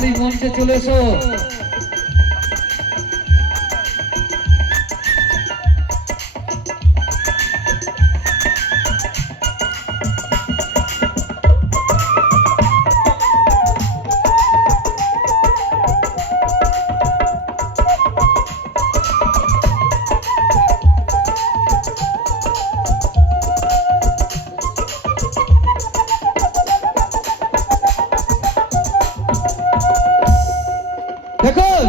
তাড়াতাড়ি মঞ্চে চলে এসো। দেখুন,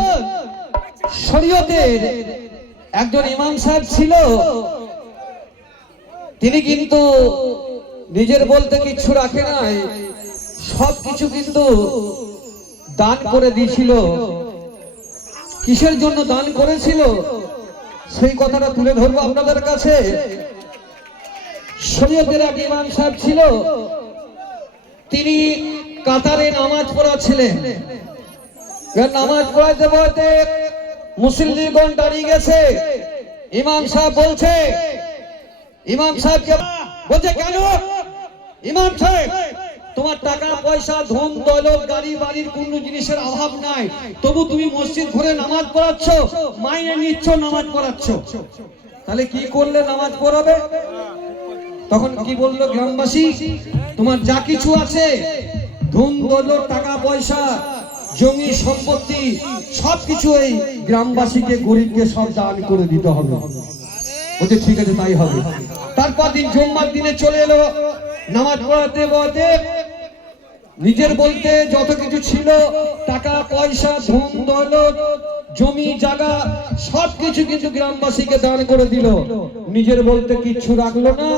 শরীয়তের একজন ইমাম সাহেব ছিল, তিনি কিন্তু নিজের বলতে কিছু রাখে নাই, সবকিছু কিন্তু দান করে দিয়েছিল। কিসের জন্য দান করেছিল সেই কথাটা তুলে ধরবো আপনাদের কাছে। শরীয়তের এক ইমাম সাহেব ছিল, তিনি কাতারে নামাজ পড়াচ্ছিলেন। নামাজ পড়াইতে পড়াইতে মুসল্লিগণ দাঁড়িয়ে গেছে। ইমাম সাহেব বলছে, ইমাম সাহেবকে বলছে, কেন ইমাম সাহেব, তোমার টাকা পয়সা ধন দৌলত গাড়ি বাড়ির কোন জিনিসের অভাব নাই, তবু তুমি মসজিদ ঘুরে নামাজ পড়াচ্ছ, মাইনে নিচ্ছ, নামাজ পড়াচ্ছ, তাহলে কি করলে নামাজ পড়াবে? তখন কি বললো গ্রামবাসী, তোমার যা কিছু আছে ধন দৌলত টাকা পয়সা জমি সম্পত্তি সবকিছু এই গ্রামবাসীকে গরিবকে সব দান করে দিতে হবে। বলছে ঠিক আছে তাই হবে। তারপর দিন জুম্মার দিনে চলে এলো, নামাজ পড়াতে পড়াতে নিজের বলতে যত কিছু ছিল টাকা পয়সা ধন দৌলত জমি জায়গা সবকিছু কিন্তু গ্রামবাসীকে দান করে দিল। নিজের বলতে কিচ্ছু রাখলো না,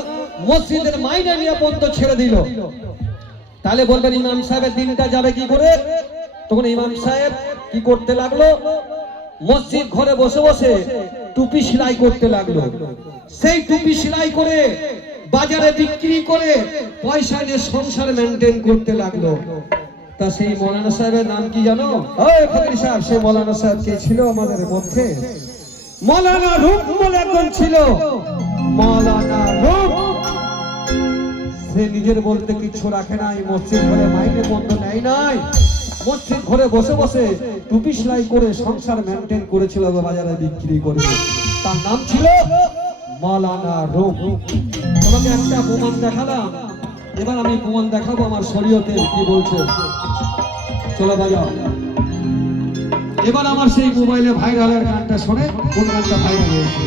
মসজিদের মাইনে নিয়ে পর্যন্ত ছেড়ে দিল। তাহলে বলবেন ইমাম সাহেবের দিনটা যাবে কি করে? তখন ইমাম সাহেব কি করতে লাগলো, মসজিদ ঘরে বসে বসে টুপি সেলাই করতে লাগলো। সেই টুপি সেলাই করে বাজারে বিক্রি করে পয়সা নিয়ে সংসার মেনটেন করতে লাগলো। তা সেই মৌলানা সাহেবের নাম কি জানো? ওই ফকির সাহেব, সেই মৌলানা সাহেব কে ছিল আমাদের মধ্যে? মৌলানা রূপ বলে একজন ছিল, মৌলানা রূপ। সে নিজের বলতে কিছু রাখে নাই, মসজিদ ঘরে মাইনে বন্ধ নেয় নাই, মসজিদ ঘরে বসে বসে টুপি সেলাই করে সংসার মেনটেন করেছিল, বাজারে বিক্রি করে। তার নাম ছিল মৌলানা রূপ। তোমাকে একটা প্রমাণ দেখালাম, এবার আমি প্রমাণ দেখাবো আমার শরীয়তে কি বলছে। চলো বাজাও। এবার আমার সেই মোবাইলে ভাইরালের গানটা শোনে, কোন গানটা ভাইরাল হয়েছে?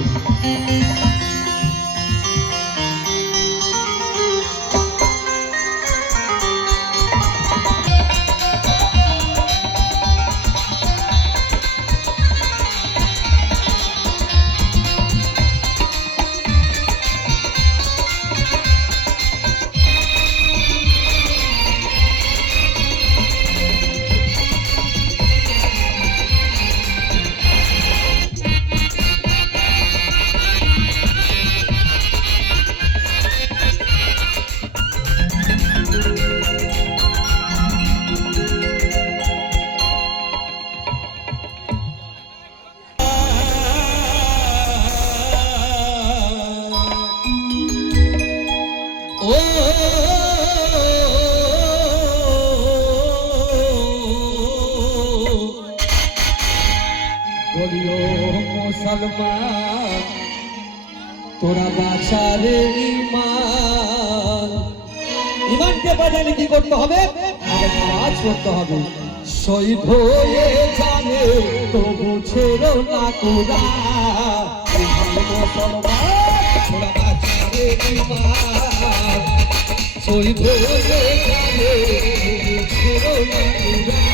মুসলমান তোরা বাঁচারে ঈমান। ঈমানকে বাঁচালে কি করতে হবে? আগে নামাজ পড়তে হবে। শহীদ হয়ে জানে তবু ছেড়ো না কুরআন। মুসলমান তোরা বাঁচারে ঈমান। শহীদ হয়ে জানে তবু ছেড়ো না কুরআন।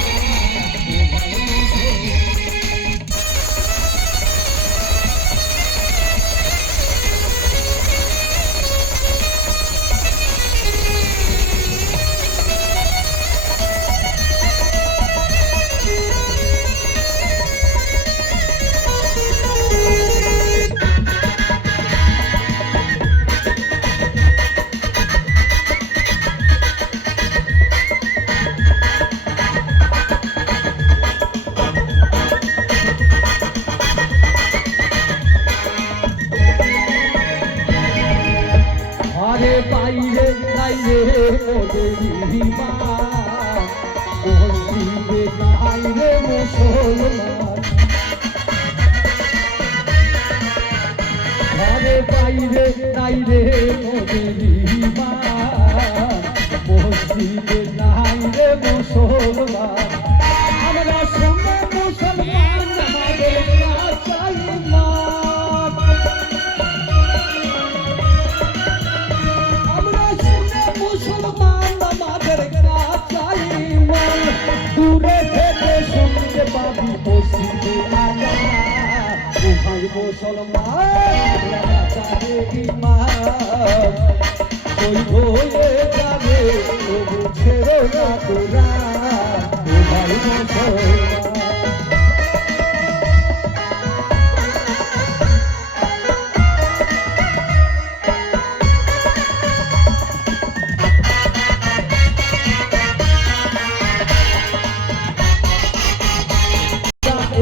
নাই রে মোদের ঈমান, মসজিদে নাই রে মুসলমান। আমরা শুনে মুসলমান আমাদের কাছে ঈমান, আমরা শুনে মুসলমান আমাদের কাছে ঈমান। দূরে থেকে শুনতে পাবি মসজিদে আজান, ও ভাই মুসলমান চারে ঈমান, ওই হয়ে যাবে তবু ছেড়ো না কোরআন, ও ভাই মুসলমান।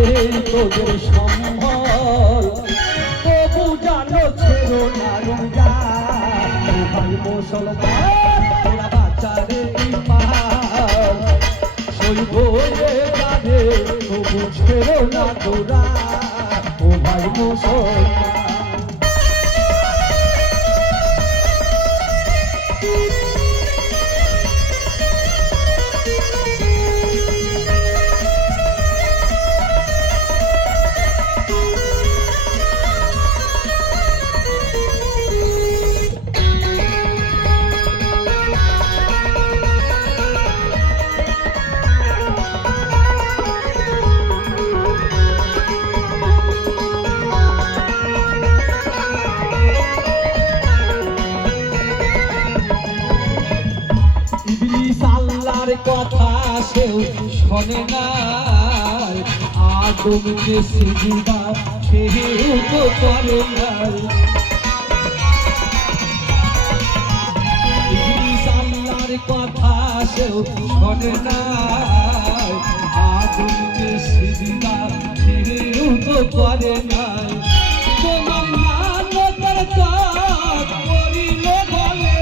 এই তোদের সম্বল তবু জানো ছেড়ো না রোজান, ও ভাই মুসলমান তোরা বাঁচারে ঈমান, শহীদ হয়ে যাবে তবু ছেড়ো না কোরআন, ও ভাই মুসলমান। ইবলিস আল্লাহর কথা সেও শোনে না, আদমকে সিজদা সেও তো করে না। ইবলিস আল্লাহর কথা সেও শোনে না, আদমকে সিজদা সেও তো করে না। তোমার নানকের কাজ করিল বলে,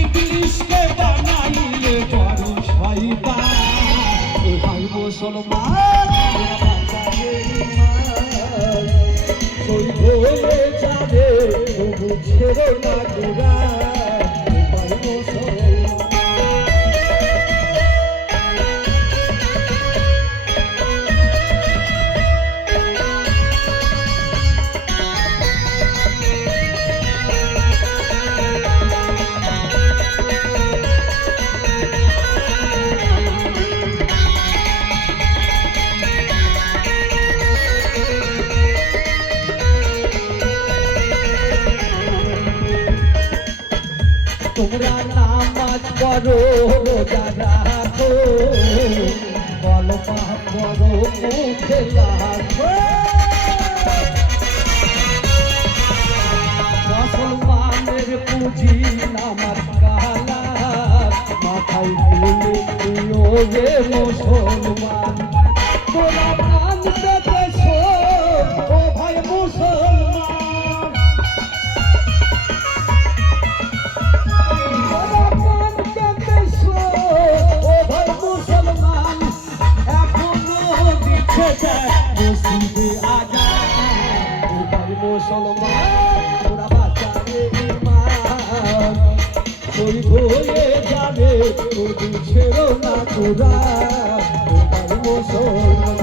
ইবলিসকে বানাইলে বড় শয়তান, ও ভাই মুসলমান বাঁচারে ঈমান, শহীদ হয়ে যাবে তবু ছেড়ো না কোরআন, ও ভাই মুসলমান। তোমরা নামাজ পড়ো রোজা রাখো, কলমা পড়ো মুখে লাগো, মুসলমানের পুঁজি নামাজ কালাম, মাথায় তুলে দিও রে মুসলমান। তোরা কান পেতে শোন ও ভাই মুসলমান, মসজিদে আজান, ও ভাই মুসলমান তোরা বাঁচারে ঈমান, শহীদ হয়ে যাবে তবু ছেড়ো না কোরআন, ও ভাই মুসলমান।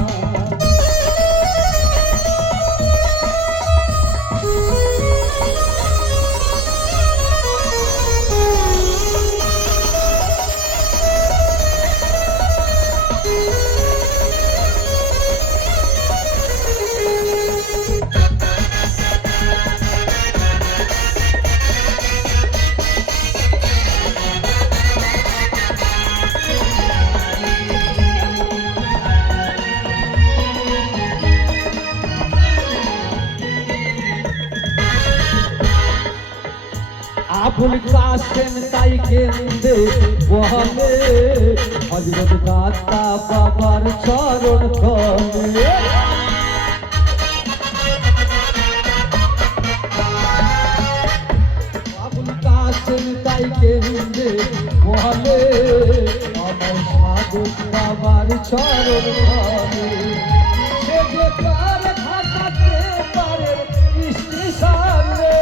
আবুল কাসেম তাই কেন্দে বলে, হযরত দাতা বাবার চরণ তলে। আবুল কাসেম তাই কেন্দে বলে, সাধু আমার চরণ ধরে সে যে তার ঘাটাতে পারে স্টেশনে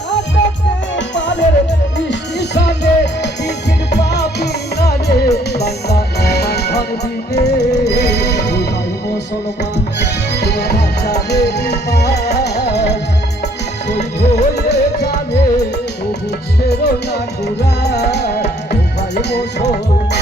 ঘাটাতে পারে স্টেশনে টিকিট পাবি না রে বাংলা মান দিলে ভাই মুসলমান তোমার চারে ইমান হয়ে যাবে তবু ছেড়ো না গোরা ভাই মুসলমান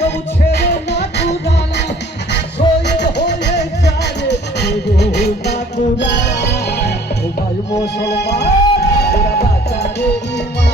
তবু ছেড়ে না কুরানা শহীদ হয়ে যাবে ছেড়ে না কুরানা ও ভাই মুসলমান ওরা বাঁচারে ইমান